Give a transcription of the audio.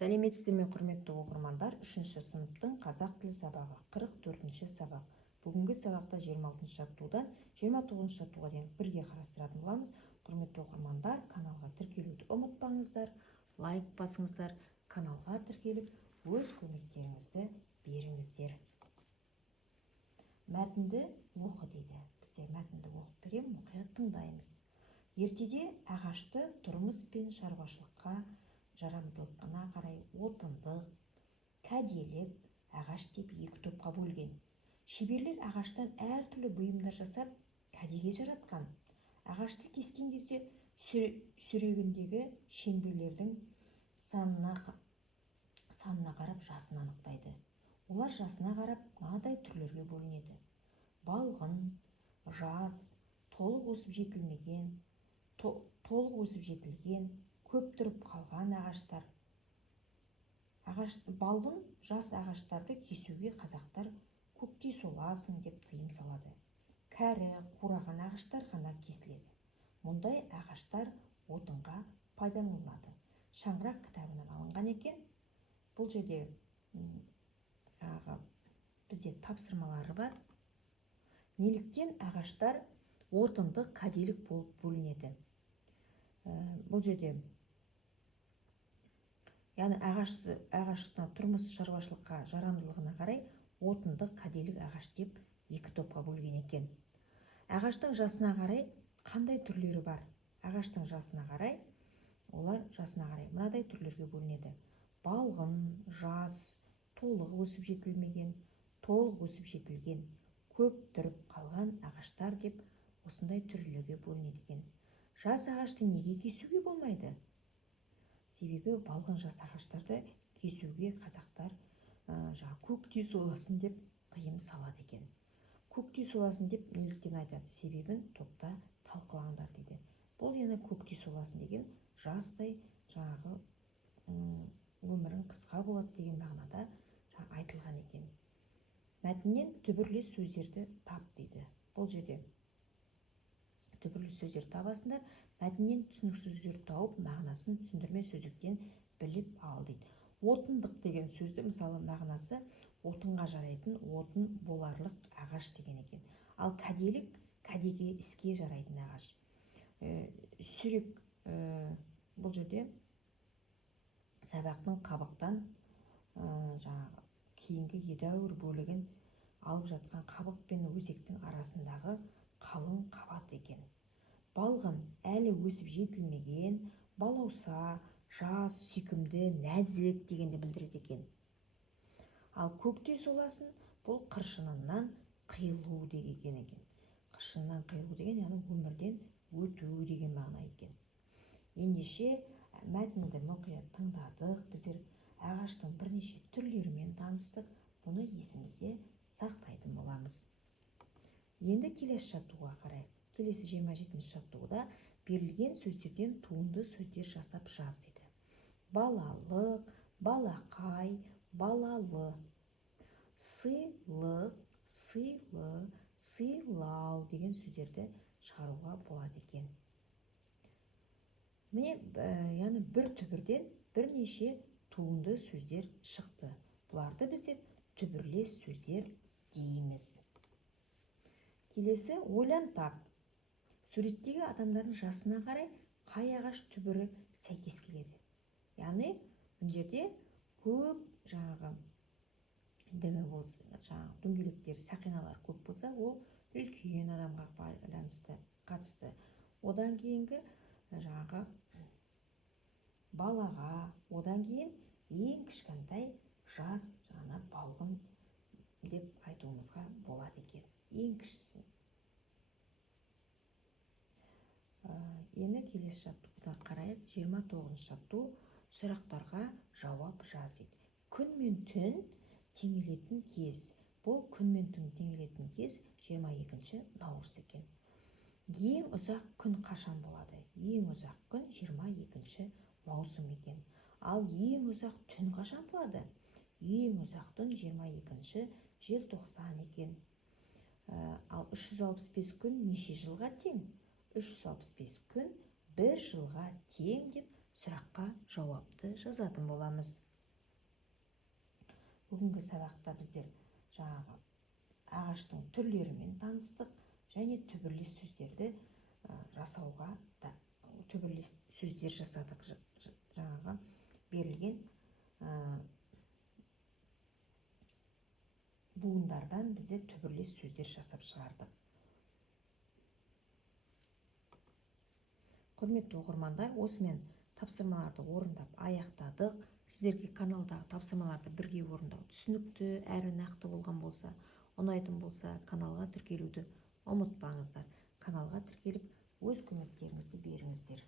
Сәлеметсіздер ме, құрметті оқырмандар? 3-ші сыныптың қазақ тілі сабағы 44-ші сабақ. Бүгінгі сабақта 26-ші жаттығудан 29-ші жаттығуға дейін бірге қарастыратын боламыз. Құрметті оқырмандар, каналға тіркелуді ұмытпаңыздар, лайк басыңыздар, каналға тіркеліп, өз көмектеріңізді беріңіздер. Мәтінді оқы дейді. Бізде мәтінді оқып беремін, мұқият тыңдаймыз. Ертеде ағашты тұрмыс пен шаруашылыққа жарамдылығына қарай отындық, кәделік ағаш деп екі топқа бөлген. Шеберлер ағаштан әртүрлі бұйымдар жасап, кәдеге жаратқан. Ағашты кескен кезде сүрегіндегі шеңберлердің санына қарап жасын анықтайды. Олар жасына қарап мынадай түрлерге бөлінеді: балғын, жас, толық өсіп жетілген, көп тұрып қалған ағаштар. Балғын жас ағаштарды кесуге қазақтар көктей соласың деп тыйым салады. Кәрі, қураған ағаштар ғана кесіледі. Мұндай ағаштар отынға пайдаланылады. Шаңырақ кітабынан алынған екен. Бұл жерде бізде тапсырмалары бар. Неліктен ағаштар отындық, кәделік болып бөлінеді? Бұл жерде яғни ағашына тұрмыс шаруашылыққа жарамдылығына қарай отындық, кәделік ағаш деп екі топқа бөлген екен. Ағаштың жасына қарай қандай түрлері бар? Ағаштың жасына қарай, мынадай түрлерге бөлінеді: балғын, жас, толық өсіп жетілмеген, толық өсіп жетілген, көп тұрып қалған ағаштар деп осындай түрлерге бөлінеді екен. Жас ағашты неге кесуге болмайды? Себебі балғын жас ағаштарды кесуге қазақтар көктей соласын деп тыйым салады екен. Көктей соласын деп неліктен айтады? Себебін топта талқылаңдар дейді. Бұл яғни көктей соласын деген жастай өмірің қысқа болады деген мағынада айтылған екен. Мәтіннен түбірлес сөздерді тап дейді. Бұл жерде түбірлес сөздерді табасыңдар. Мәтіннен түсініксіз сөздерді тауып, мағынасын түсіндірме сөздіктен біліп ал дейді. Отындық деген сөзді, мысалы, мағынасы отынға жарайтын, отын боларлық ағаш деген екен. Ал кәделік, кәдеге, іске жарайтын ағаш. Сүрек, бұл жерде сабақтың қабықтан кейінгі едәуір бөлігін алып жатқан қабық пен өзектің арасындағы қалың қабат екен. Балғын, әлі өсіп жетілмеген, балауса, жас, сүйкімді, нәзік дегенді білдіреді екен. Ал көктей соласын, бұл қыршынынан қиылу деген екен. Қыршынынан қиылу деген, яғни өмірден өту деген мағына екен. Ендеше мәтінді мұқият тыңдадық, біздер ағаштың бірнеше түрлерімен таныстық, бұны есімізде сақтайтын боламыз. Енді келесі жаттығуға қарайық. Келесі 27-ші жаттығуда берілген сөздерден туынды сөздер жасап жаз дейді. Балалық, балақай, балалы. Сыйлық, сыйлы, сыйлау деген сөздерді шығаруға болады екен. Міне, яғни бір түбірден бірнеше туынды сөздер шықты. Бұларды біздер түбірлес сөздер дейміз. Келесі ойлан тап. Суреттегі адамдардың жасына қарай қай ағаш түбірі сәйкес келеді? Яғни, бұл жерде көп дөңгелектер, сақиналар көп болса, ол үлкен адамға қатысты. Одан кейінгі балаға, одан кейін ең кішкентай жас, балғын деп айтуымызға болады екен. Ең кішісін. Енді келесі жаттығуға қарайық. 29-ші жаттығу сұрақтарға жауап жаз дейді. Күн мен түн теңелетін кез. Бұл күн мен түн теңелетін кез 22-ші наурыз екен. Ең ұзақ күн қашан болады? Ең ұзақ күн 22-ші маусым екен. Ал ең ұзақ түн қашан болады? Ең ұзақ түн 22-ші желтоқсан екен. Ал 365 күн неше жылға тең? 365 күн 1 жылға тең деп сұраққа жауапты жазатын боламыз. Бүгінгі сабақта біздер жаңағы ағаштың түрлерімен таныстық және түбірлес сөздерді жасауға да түбірлес сөздер жасадық. Жаңағы берілген буындардан біздер түбірлес сөздер жасап шығардық. Құрметті оқырмандар, осымен тапсырмаларды орындап аяқтадық. Сіздерге каналдағы тапсырмаларды бірге орындау түсінікті әрі нақты болған болса, ұнайтын болса, каналға тіркелуді ұмытпаңыздар. Каналға тіркеліп, өз көмектеріңізді беріңіздер.